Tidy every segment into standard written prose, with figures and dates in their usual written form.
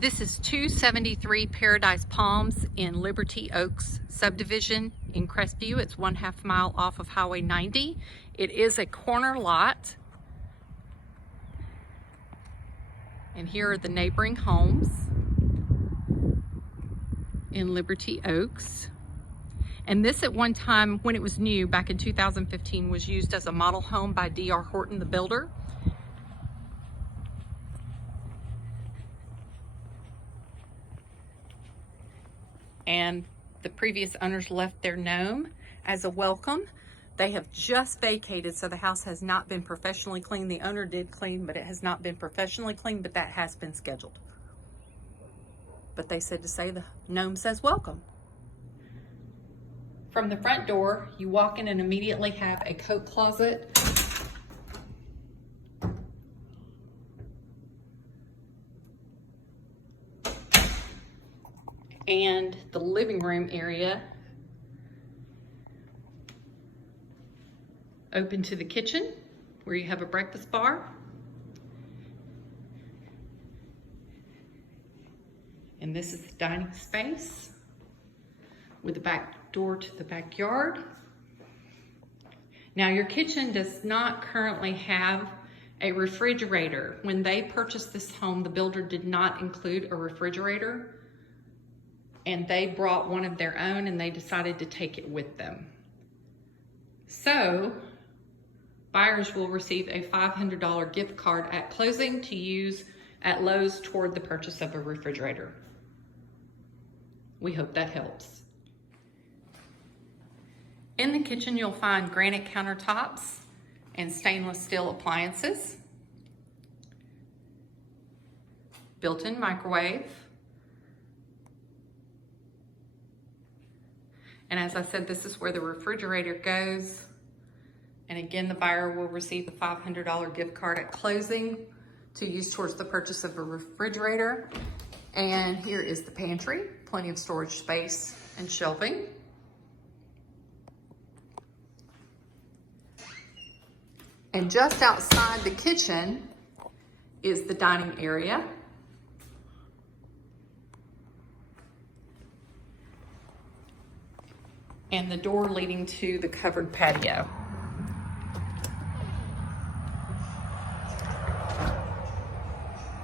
This is 273 Paradise Palms in Liberty Oaks subdivision in Crestview. It's 1/2 mile off of Highway 90. It is a corner lot. And here are the neighboring homes in Liberty Oaks. And this at one time, when it was new, back in 2015, was used as a model home by D.R. Horton, the builder. And the previous owners left their gnome as a welcome. They have just vacated, so the house has not been professionally cleaned. The owner did clean, but it has not been professionally cleaned, but that has been scheduled. But they said to say the gnome says welcome. From the front door, you walk in and immediately have a coat closet. And the living room area open to the kitchen where you have a breakfast bar. And this is the dining space with the back door to the backyard. Now your kitchen does not currently have a refrigerator. When they purchased this home, the builder did not include a refrigerator, and they brought one of their own and they decided to take it with them. So buyers will receive a $500 gift card at closing to use at Lowe's toward the purchase of a refrigerator. We hope that helps. In the kitchen, you'll find granite countertops and stainless steel appliances, built-in microwave, and as I said, this is where the refrigerator goes. And again, the buyer will receive a $500 gift card at closing to use towards the purchase of a refrigerator. And here is the pantry, plenty of storage space and shelving. And just outside the kitchen is the dining area. And the door leading to the covered patio.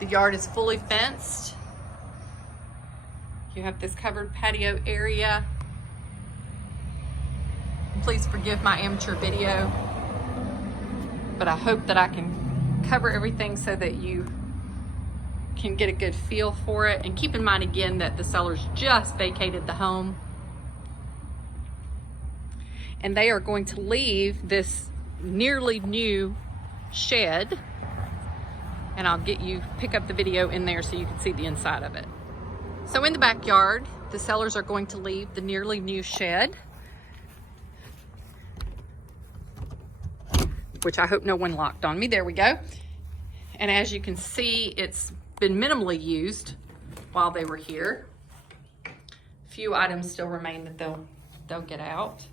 The yard is fully fenced. You have this covered patio area. Please forgive my amateur video, but I hope that I can cover everything so that you can get a good feel for it. And keep in mind again that the sellers just vacated the home, and they are going to leave this nearly new shed, and I'll pick up the video in there so you can see the inside of it. So in the backyard, the sellers are going to leave the nearly new shed, which I hope no one locked on me. There we go. And as you can see, it's been minimally used while they were here. A few items still remain that they'll get out.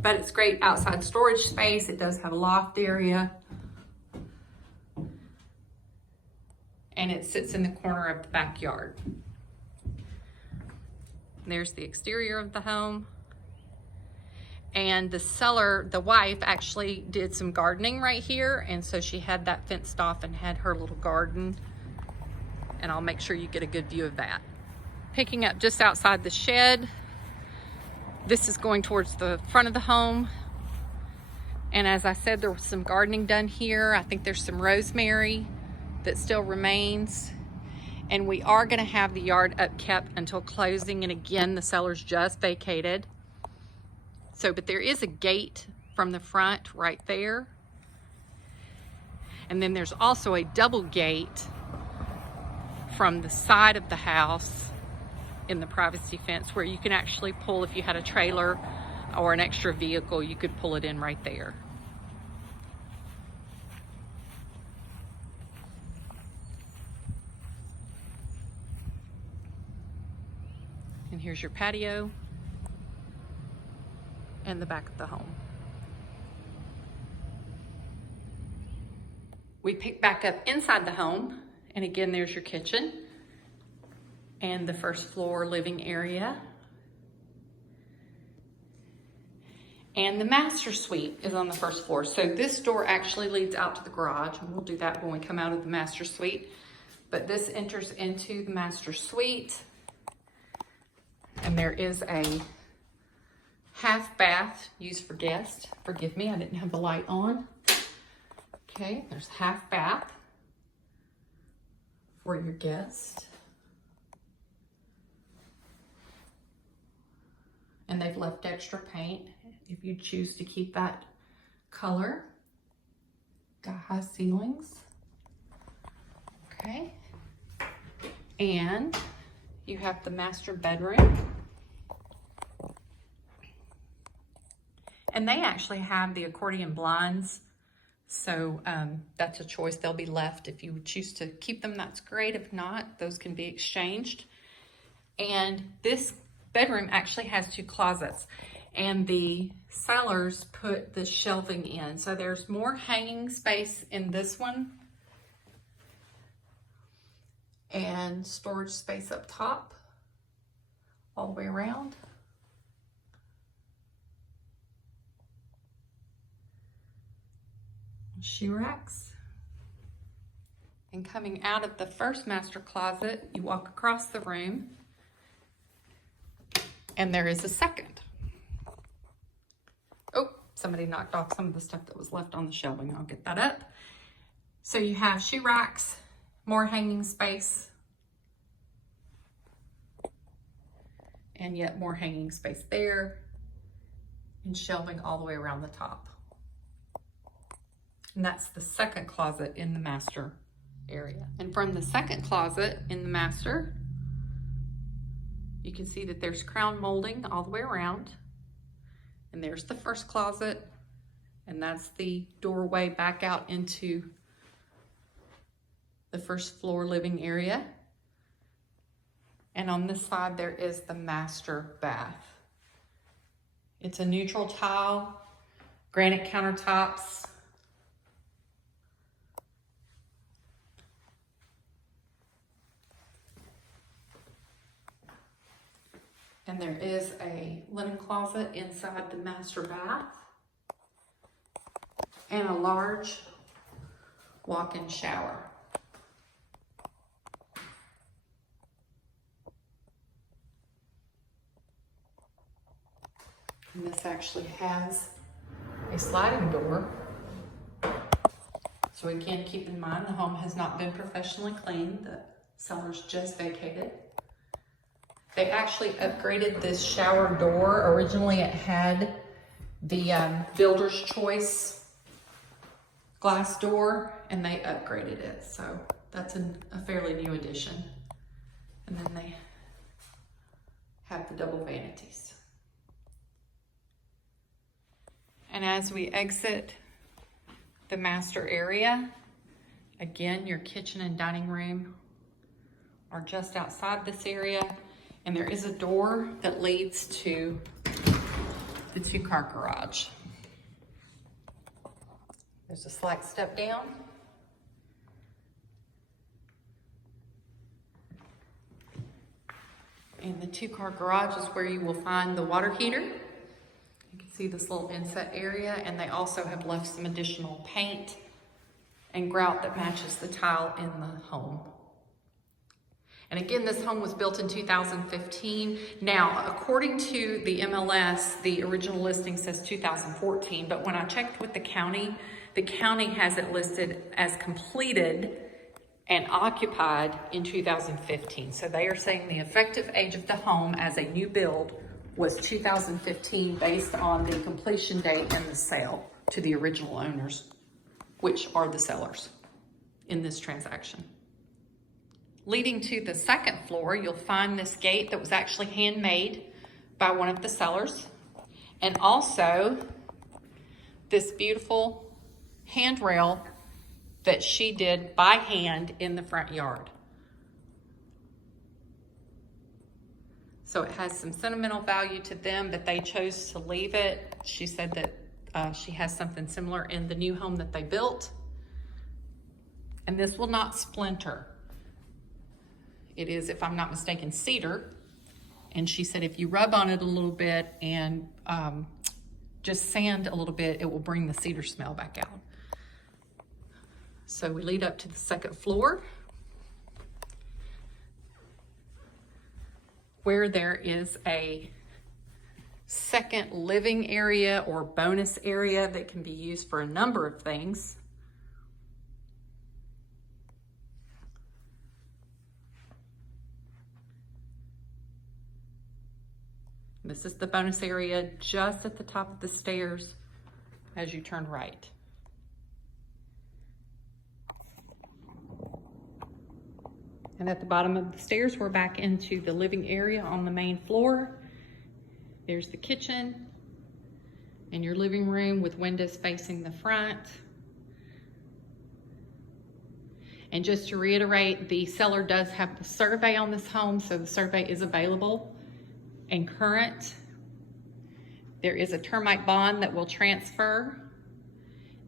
But it's great outside storage space. It does have a loft area. And it sits in the corner of the backyard. There's the exterior of the home. And the seller, the wife, actually did some gardening right here, and so she had that fenced off and had her little garden. And I'll make sure you get a good view of that. Picking up just outside the shed, this is going towards the front of the home. And as I said, there was some gardening done here. I think there's some rosemary that still remains. And we are gonna have the yard upkept until closing. And again, the sellers just vacated. So, but there is a gate from the front right there. And then there's also a double gate from the side of the house in the privacy fence where you can actually pull, if you had a trailer or an extra vehicle, you could pull it in right there. And here's your patio and the back of the home. We pick back up inside the home And again, there's your kitchen and the first floor living area. And the master suite is on the first floor. So this door actually leads out to the garage, and we'll do that when we come out of the master suite. But this enters into the master suite. And there is a half bath used for guests. Forgive me, I didn't have the light on. Okay, there's half bath for your guests. And they've left extra paint if you choose to keep that color. Got high ceilings. Okay. And you have the master bedroom. And they actually have the accordion blinds. So that's a choice. They'll be left. If you choose to keep them, that's great. If not, those can be exchanged. And this bedroom actually has 2 closets, and the sellers put the shelving in. So there's more hanging space in this one and storage space up top all the way around. Shoe racks. And coming out of the first master closet, you walk across the room, and there is a second. Oh, somebody knocked off some of the stuff that was left on the shelving. I'll get that up. So you have shoe racks, more hanging space, and yet more hanging space there, and shelving all the way around the top. And that's the second closet in the master area. And from the second closet in the master, you can see that there's crown molding all the way around. And there's the first closet, and that's the doorway back out into the first floor living area. And on this side, there is the master bath. It's a neutral tile, granite countertops. And there is a linen closet inside the master bath and a large walk-in shower. And this actually has a sliding door. So again, keep in mind the home has not been professionally cleaned. The sellers just vacated. They actually upgraded this shower door. Originally it had the Builder's Choice glass door, and they upgraded it. So that's a fairly new addition. And then they have the double vanities. And as we exit the master area, again, your kitchen and dining room are just outside this area. And there is a door that leads to the 2-car garage. There's a slight step down. And the 2-car garage is where you will find the water heater. You can see this little inset area, and they also have left some additional paint and grout that matches the tile in the home. And again, this home was built in 2015. Now, according to the MLS, the original listing says 2014, but when I checked with the county has it listed as completed and occupied in 2015. So they are saying the effective age of the home as a new build was 2015 based on the completion date and the sale to the original owners, which are the sellers in this transaction. Leading to the second floor, you'll find this gate that was actually handmade by one of the sellers, and also this beautiful handrail that she did by hand in the front yard. So it has some sentimental value to them, but they chose to leave it. She said that she has something similar in the new home that they built. And this will not splinter. It is, if I'm not mistaken, cedar. And she said if you rub on it a little bit and just sand a little bit, it will bring the cedar smell back out. So we lead up to the second floor, where there is a second living area or bonus area that can be used for a number of things. This is the bonus area just at the top of the stairs as you turn right. And at the bottom of the stairs, we're back into the living area on the main floor. There's the kitchen and your living room with windows facing the front. And just to reiterate, the seller does have the survey on this home, so the survey is available and current. There is a termite bond that will transfer,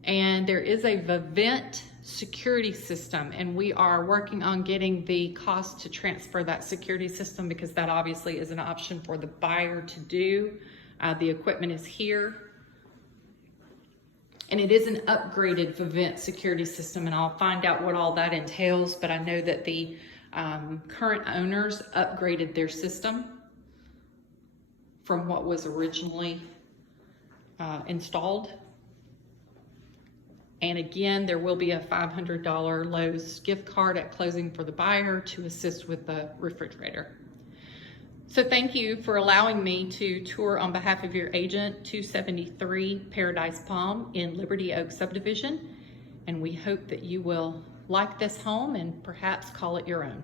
and there is a Vivint security system, and we are working on getting the cost to transfer that security system because that obviously is an option for the buyer to do. The equipment is here, and it is an upgraded Vivint security system, and I'll find out what all that entails, but I know that the current owners upgraded their system from what was originally installed. And again, there will be a $500 Lowe's gift card at closing for the buyer to assist with the refrigerator. So thank you for allowing me to tour on behalf of your agent 273 Paradise Palm in Liberty Oaks subdivision. And we hope that you will like this home and perhaps call it your own.